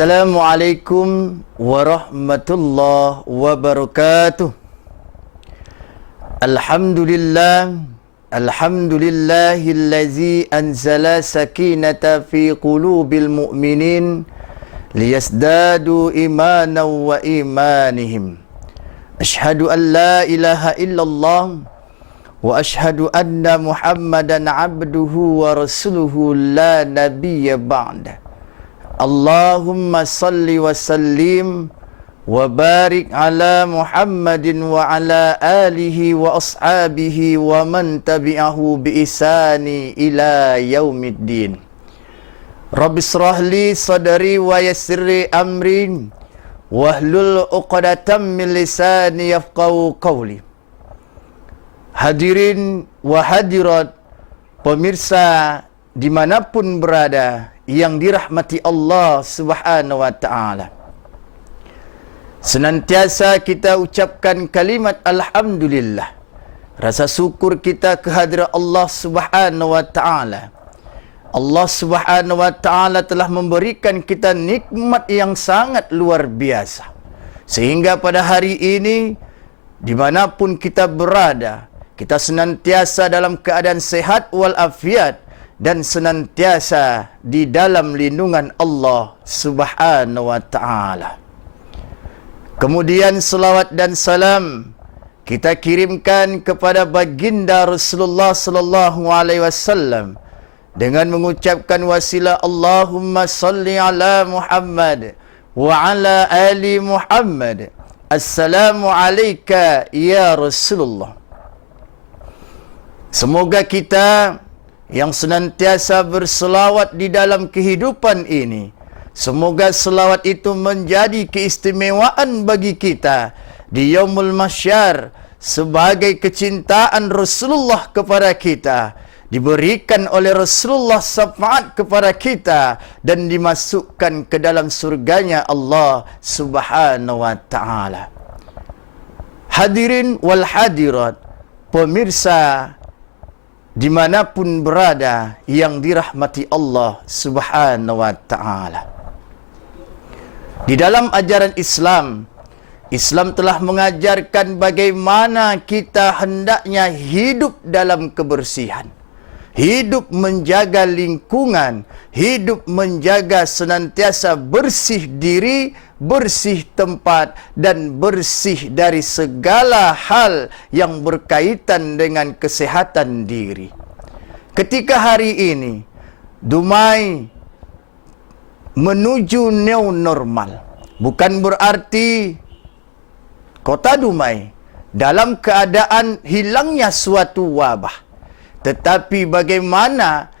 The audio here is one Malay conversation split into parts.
Assalamualaikum warahmatullahi wabarakatuh. Alhamdulillahillazi anzala sakinata fi qulubil mu'minin liyazdadu imanan wa imanihim. Ashhadu an la ilaha illallah wa ashhadu anna Muhammadan abduhu wa rasuluhu la nabiyya ba'da. Allahumma salli wa sallim wa barik ala Muhammadin wa ala alihi wa ashabihi wa man tabi'ahu bi ihsani ila yaumiddin. Rabbi israh li sadri wa yassir li amri wahlul 'uqdatam min lisani yafqahu qawli. Hadirin wa hadirat pemirsa dimanapun berada yang dirahmati Allah Subhanahu wa taala. Senantiasa kita ucapkan kalimat alhamdulillah. Rasa syukur kita kehadirat Allah Subhanahu wa taala. Allah Subhanahu wa taala telah memberikan kita nikmat yang sangat luar biasa. Sehingga pada hari ini dimanapun kita berada, kita senantiasa dalam keadaan sehat walafiat dan senantiasa di dalam lindungan Allah Subhanahu wa taala. Kemudian selawat dan salam kita kirimkan kepada baginda Rasulullah sallallahu alaihi wasallam dengan mengucapkan wasilah Allahumma salli ala Muhammad wa ala ali Muhammad. Assalamu alayka ya Rasulullah. Semoga kita yang senantiasa berselawat di dalam kehidupan ini, semoga selawat itu menjadi keistimewaan bagi kita di Yaumul Mahsyar sebagai kecintaan Rasulullah kepada kita, diberikan oleh Rasulullah syafaat kepada kita dan dimasukkan ke dalam surganya Allah Subhanahu wa taala. Hadirin wal hadirat, pemirsa dimanapun berada yang dirahmati Allah Subhanahu wa ta'ala. Di dalam ajaran Islam, Islam telah mengajarkan bagaimana kita hendaknya hidup dalam kebersihan, hidup menjaga lingkungan, hidup menjaga senantiasa bersih diri, bersih tempat dan bersih dari segala hal yang berkaitan dengan kesehatan diri. Ketika hari ini Dumai menuju new normal, bukan berarti kota Dumai dalam keadaan hilangnya suatu wabah, tetapi bagaimana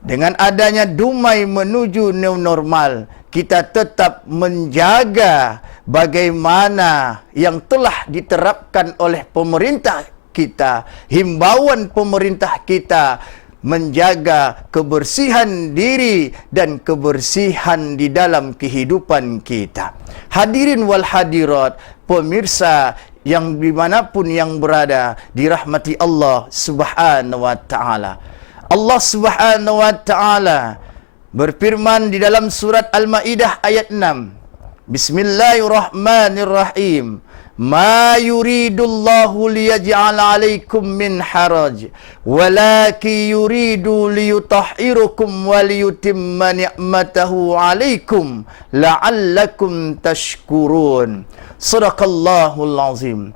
dengan adanya Dumai menuju new normal, kita tetap menjaga bagaimana yang telah diterapkan oleh pemerintah kita, himbauan pemerintah kita, menjaga kebersihan diri dan kebersihan di dalam kehidupan kita. Hadirin wal hadirat, pemirsa yang dimanapun yang berada, dirahmati Allah Subhanahu wa ta'ala. Allah Subhanahu wa ta'ala berfirman di dalam surat Al-Maidah ayat 6. Bismillahirrahmanirrahim. Ma yuridullahu liyaj'ala 'alaikum min haraj, walakin yuridu liyutahhirukum wa liyutimma ni'matahu 'alaikum la'allakum tashkurun. Shadaqallahul azim.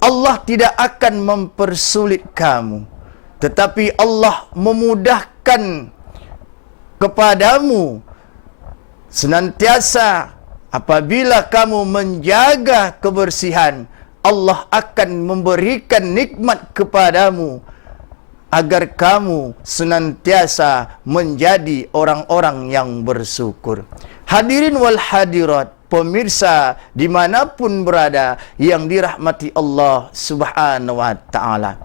Allah tidak akan mempersulit kamu, tetapi Allah memudahkan kepadamu senantiasa apabila kamu menjaga kebersihan, Allah akan memberikan nikmat kepadamu agar kamu senantiasa menjadi orang-orang yang bersyukur. Hadirin wal hadirat, pemirsa dimanapun berada yang dirahmati Allah Subhanahu wa ta'ala.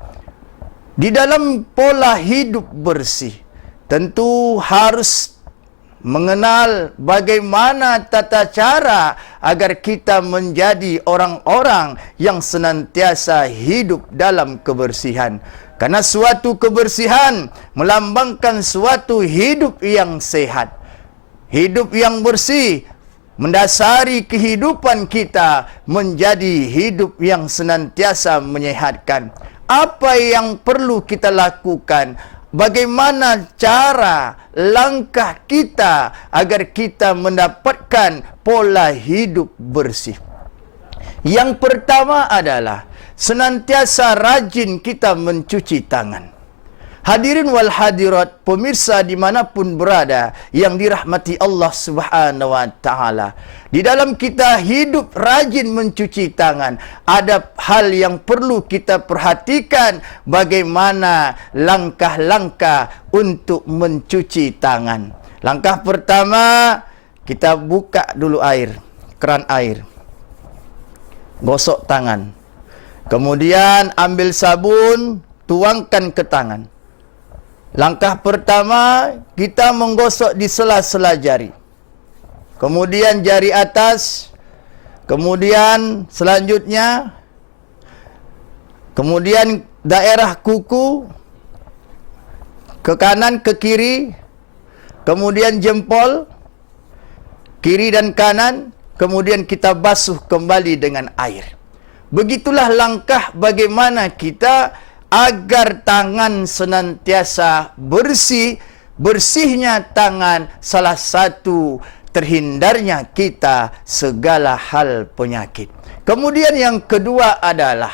Di dalam pola hidup bersih, tentu harus mengenal bagaimana tata cara agar kita menjadi orang-orang yang senantiasa hidup dalam kebersihan. Karena suatu kebersihan melambangkan suatu hidup yang sehat. Hidup yang bersih mendasari kehidupan kita menjadi hidup yang senantiasa menyehatkan. Apa yang perlu kita lakukan? Bagaimana cara, langkah kita agar kita mendapatkan pola hidup bersih? Yang pertama adalah senantiasa rajin kita mencuci tangan. Hadirin wal hadirat, pemirsa dimanapun berada yang dirahmati Allah Subhanahu wa Ta'ala. Di dalam kita hidup rajin mencuci tangan, ada hal yang perlu kita perhatikan, bagaimana langkah-langkah untuk mencuci tangan. Langkah pertama, kita buka dulu air, keran air. Gosok tangan. Kemudian ambil sabun, tuangkan ke tangan. Langkah pertama, kita menggosok di sela-sela jari. Kemudian jari atas. Kemudian selanjutnya, kemudian daerah kuku. Ke kanan, ke kiri. Kemudian jempol. Kiri dan kanan. Kemudian kita basuh kembali dengan air. Begitulah langkah bagaimana kita agar tangan senantiasa bersih. Bersihnya tangan salah satu terhindarnya kita segala hal penyakit. Kemudian yang kedua adalah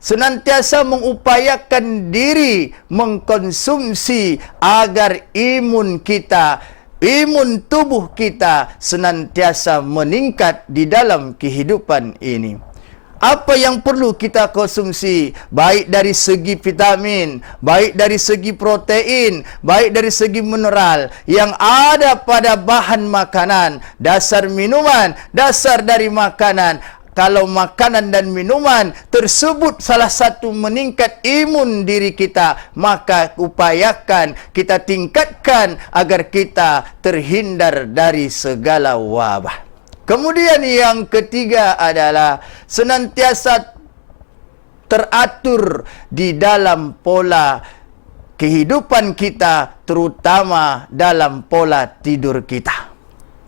senantiasa mengupayakan diri mengkonsumsi agar imun kita, imun tubuh kita senantiasa meningkat di dalam kehidupan ini. Apa yang perlu kita konsumsi, baik dari segi vitamin, baik dari segi protein, baik dari segi mineral yang ada pada bahan makanan, dasar minuman, dasar dari makanan. Kalau makanan dan minuman tersebut salah satu meningkat imun diri kita, maka upayakan kita tingkatkan agar kita terhindar dari segala wabah. Kemudian yang ketiga adalah senantiasa teratur di dalam pola kehidupan kita, terutama dalam pola tidur kita.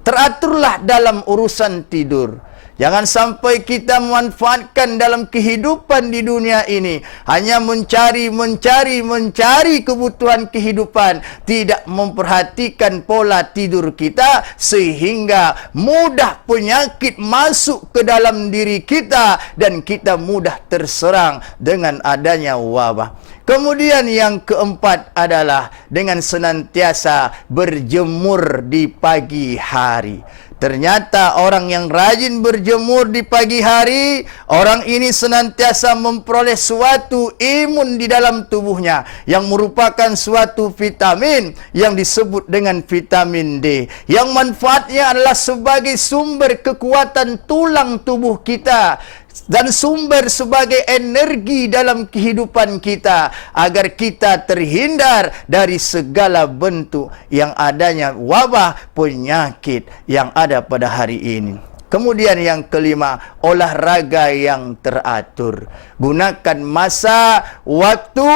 Teraturlah dalam urusan tidur. Jangan sampai kita memanfaatkan dalam kehidupan di dunia ini hanya mencari kebutuhan kehidupan, tidak memperhatikan pola tidur kita sehingga mudah penyakit masuk ke dalam diri kita dan kita mudah terserang dengan adanya wabah. Kemudian yang keempat adalah dengan senantiasa berjemur di pagi hari. Ternyata orang yang rajin berjemur di pagi hari, orang ini senantiasa memperoleh suatu imun di dalam tubuhnya yang merupakan suatu vitamin yang disebut dengan vitamin D, yang manfaatnya adalah sebagai sumber kekuatan tulang tubuh kita dan sumber sebagai energi dalam kehidupan kita agar kita terhindar dari segala bentuk yang adanya wabah penyakit yang ada pada hari ini. Kemudian yang kelima, olahraga yang teratur. Gunakan masa, waktu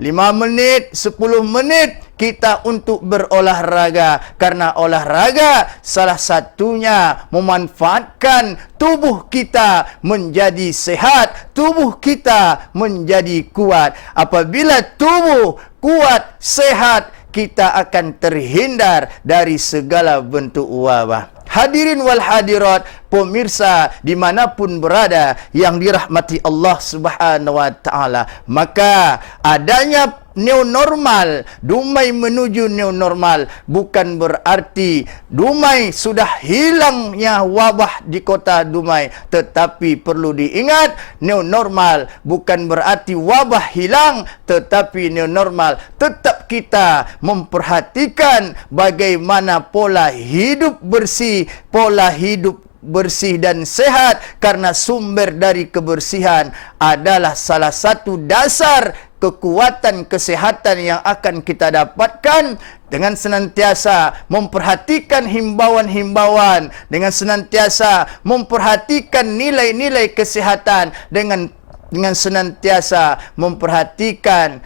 5 menit, 10 menit kita untuk berolahraga. Karena olahraga salah satunya memanfaatkan tubuh kita menjadi sehat, tubuh kita menjadi kuat. Apabila tubuh kuat, sehat, kita akan terhindar dari segala bentuk wabah. Hadirin wal hadirat, pemirsa dimanapun berada yang dirahmati Allah Subhanahu wa Ta'ala, maka adanya new normal, Dumai menuju new normal, bukan berarti Dumai sudah hilangnya wabah di kota Dumai, tetapi perlu diingat, new normal bukan berarti wabah hilang, tetapi new normal tetap kita memperhatikan bagaimana pola hidup bersih, pola hidup bersih dan sehat, karena sumber dari kebersihan adalah salah satu dasar kekuatan kesehatan yang akan kita dapatkan dengan senantiasa memperhatikan himbauan-himbauan, dengan senantiasa memperhatikan nilai-nilai kesehatan, dengan senantiasa memperhatikan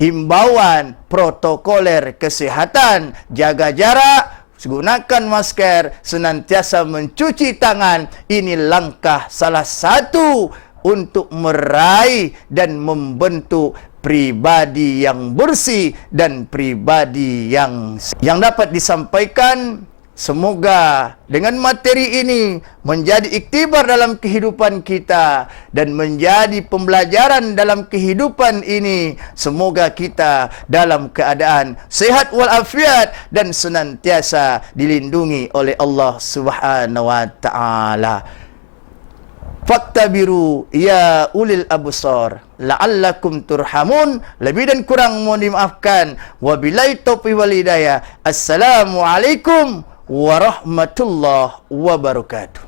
himbauan protokoler kesehatan, jaga jarak, gunakan masker, senantiasa mencuci tangan. Ini langkah salah satu untuk meraih dan membentuk pribadi yang bersih dan pribadi yang dapat disampaikan. Semoga dengan materi ini menjadi iktibar dalam kehidupan kita dan menjadi pembelajaran dalam kehidupan ini. Semoga kita dalam keadaan sehat walafiat dan senantiasa dilindungi oleh Allah Subhanahu wa taala. Faktabiru ya ulil absar la'allakum turhamun. Lebih dan kurang mohon dimaafkan. Wabillahi taufiq wal hidayah. Assalamualaikum warahmatullahi wabarakatuh.